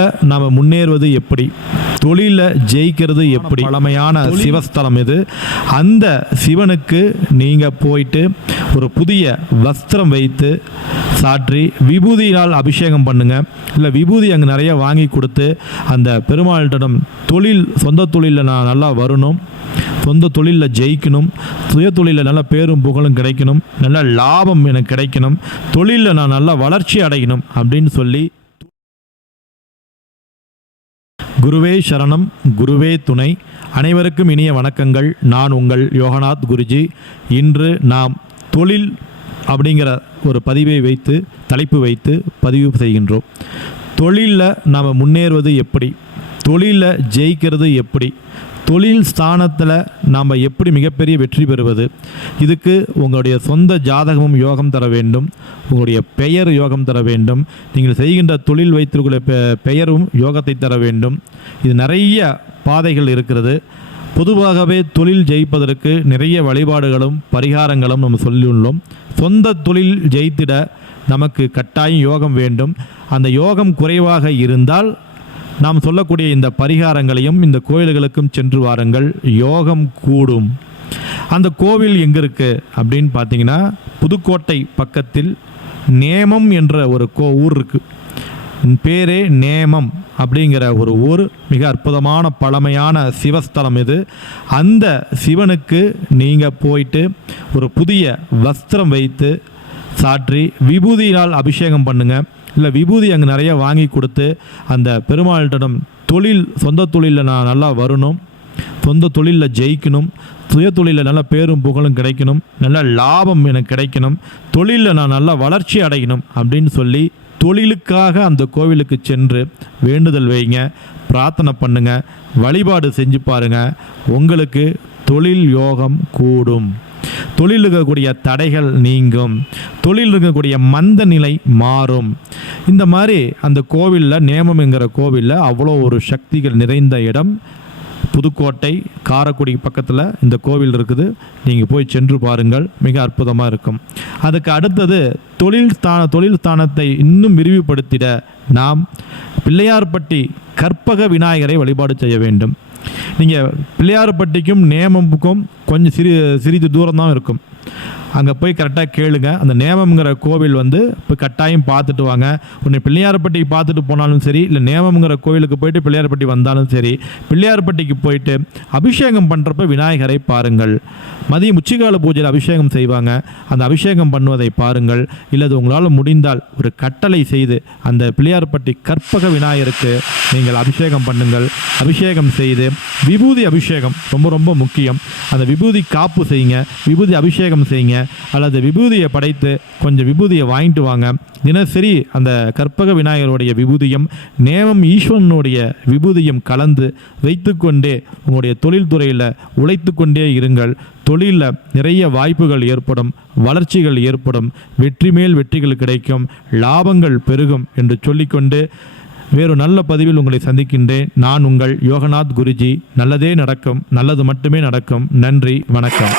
தொழிலில் நாம் முன்னேறுவது எப்படி, தொழிலில் ஜெயிக்கிறது எப்படி, பழமையான சிவஸ்தலம் இது. அந்த சிவனுக்கு நீங்கள் போயிட்டு ஒரு புதிய வஸ்திரம் வைத்து சாற்றி விபூதியினால் அபிஷேகம் பண்ணுங்க. இல்லை விபூதி அங்கே நிறைய வாங்கி கொடுத்து அந்த பெருமாளிடம் சொந்த தொழிலில் நான் நல்லா வரணும், சொந்த தொழிலில் ஜெயிக்கணும், சுய தொழிலில் நல்ல பேரும் புகழும் கிடைக்கணும், நல்ல லாபம் எனக்கு கிடைக்கணும், தொழிலில் நான் நல்லா வளர்ச்சி அடையணும் அப்படின்னு சொல்லி, குருவே சரணம், குருவே துணை. அனைவருக்கும் இனிய வணக்கங்கள். நான் உங்கள் யோகநாத் குருஜி. இன்று நாம் தொழில் அப்படிங்கிற ஒரு தலைப்பு வைத்து பதிவு செய்கின்றோம். தொழிலில் நாம் முன்னேறுவது எப்படி, தொழிலில் ஜெயிக்கிறது எப்படி, தொழில் ஸ்தானத்தில் நாம் எப்படி மிகப்பெரிய வெற்றி பெறுவது, இதுக்கு உங்களுடைய சொந்த ஜாதகமும் யோகம் தர வேண்டும், உங்களுடைய பெயர் யோகம் தர வேண்டும், நீங்கள் செய்கின்ற தொழில் வைத்திருக்கிற பெயரும் யோகத்தை தர வேண்டும். இது நிறைய பாதைகள் இருக்கிறது. பொதுவாகவே தொழில் ஜெயிப்பதற்கு நிறைய வழிபாடுகளும் பரிகாரங்களும் நம்ம சொல்லியுள்ளோம். சொந்த தொழில் ஜெயித்திட நமக்கு கட்டாயம் யோகம் வேண்டும். அந்த யோகம் குறைவாக இருந்தால் நாம் சொல்லக்கூடிய இந்த பரிகாரங்களையும் இந்த கோயில்களுக்கும் சென்று வாருங்கள், யோகம் கூடும். அந்த கோவில் எங்கே இருக்குது அப்படின்னு பார்த்தீங்கன்னா, புதுக்கோட்டை பக்கத்தில் நேமம் என்ற ஒரு ஊர் இருக்குது. பேரே நேமம் அப்படிங்கிற ஒரு ஊர். மிக அற்புதமான பழமையான சிவஸ்தலம் இது. அந்த சிவனுக்கு நீங்கள் போயிட்டு ஒரு புதிய வஸ்திரம் வைத்து சாற்றி விபூதியினால் அபிஷேகம் பண்ணுங்கள். இல்லை விபூதி அங்கே நிறைய வாங்கி கொடுத்து அந்த பெருமாளிடம் சொந்த தொழிலில் நான் நல்லா வரணும், சொந்த தொழிலில் ஜெயிக்கணும், சுய தொழிலில் நல்ல பேரும் புகழும் கிடைக்கணும், நல்ல லாபம் எனக்கு கிடைக்கணும், தொழிலில் நான் நல்லா வளர்ச்சி அடையணும் அப்படின்னு சொல்லி தொழிலுக்காக அந்த கோவிலுக்கு சென்று வேண்டுதல் வைங்க, பிரார்த்தனை பண்ணுங்க, வழிபாடு செஞ்சு பாருங்க. உங்களுக்கு தொழில் யோகம் கூடும், தொழில் இருக்கக்கூடிய தடைகள் நீங்கும், தொழில் இருக்கக்கூடிய மந்த நிலை மாறும். இந்த மாதிரி அந்த கோவிலில், நேமம் என்கிற கோவிலில் அவ்வளோ ஒரு சக்திகள் நிறைந்த இடம். புதுக்கோட்டை காரைக்குடி பக்கத்தில் இந்த கோவில் இருக்குது. நீங்கள் போய் சென்று பாருங்கள், மிக அற்புதமாக இருக்கும். அதுக்கு அடுத்தது தொழில் ஸ்தானத்தை இன்னும் விரிவுபடுத்திட நாம் பிள்ளையார்பட்டி கற்பக விநாயகரை வழிபாடு செய்ய வேண்டும். நீங்கள் பிள்ளையார்பட்டிக்கும் நேமமுக்கும் கொஞ்சம் சிறிது தூரம் தான் இருக்கும். அங்கே போய் கரெக்டாக கேளுங்க. அந்த நேமம்ங்கிற கோவில் இப்போ கட்டாயம் பார்த்துட்டு வாங்க. உன்னை பிள்ளையார்பட்டிக்கு பார்த்துட்டு போனாலும் சரி, இல்லை நேமம்ங்கிற கோவிலுக்கு போயிட்டு பிள்ளையார்பட்டி வந்தாலும் சரி, பிள்ளையார்பட்டிக்கு போயிட்டு அபிஷேகம் பண்ணுறப்ப விநாயகரை பாருங்கள். மதியம் உச்சிகால பூஜையில் அபிஷேகம் செய்வாங்க. அந்த அபிஷேகம் பண்ணுவதை பாருங்கள். இல்லது உங்களால் முடிந்தால் ஒரு கட்டளை செய்து அந்த பிள்ளையார்பட்டி கற்பக விநாயகருக்கு நீங்கள் அபிஷேகம் பண்ணுங்கள். அபிஷேகம் செய்து விபூதி அபிஷேகம் ரொம்ப ரொம்ப முக்கியம். அந்த விபூதி காப்பு செய்யுங்க, விபூதி அபிஷேகம் செய்யுங்க. அல்லது விபூதியை படைத்து கொஞ்சம் விபூதியை வாங்கிட்டு வாங்க. தினசரி அந்த கற்பக விநாயகருடைய விபூதியும் நேமம் ஈஸ்வரனுடைய விபூதியும் கலந்து வைத்துக்கொண்டே உங்களுடைய தொழில்துறையில் உழைத்து கொண்டே இருங்கள். தொழிலில் நிறைய வாய்ப்புகள் ஏற்படும், வளர்ச்சிகள் ஏற்படும், வெற்றி மேல் வெற்றிகள் கிடைக்கும், லாபங்கள் பெருகும் என்று சொல்லிக்கொண்டு வேறு நல்ல பதிவில் உங்களை சந்திக்கின்றேன். நான் உங்கள் யோகநாத் குருஜி. நல்லதே நடக்கும், நல்லது மட்டுமே நடக்கும். நன்றி, வணக்கம்.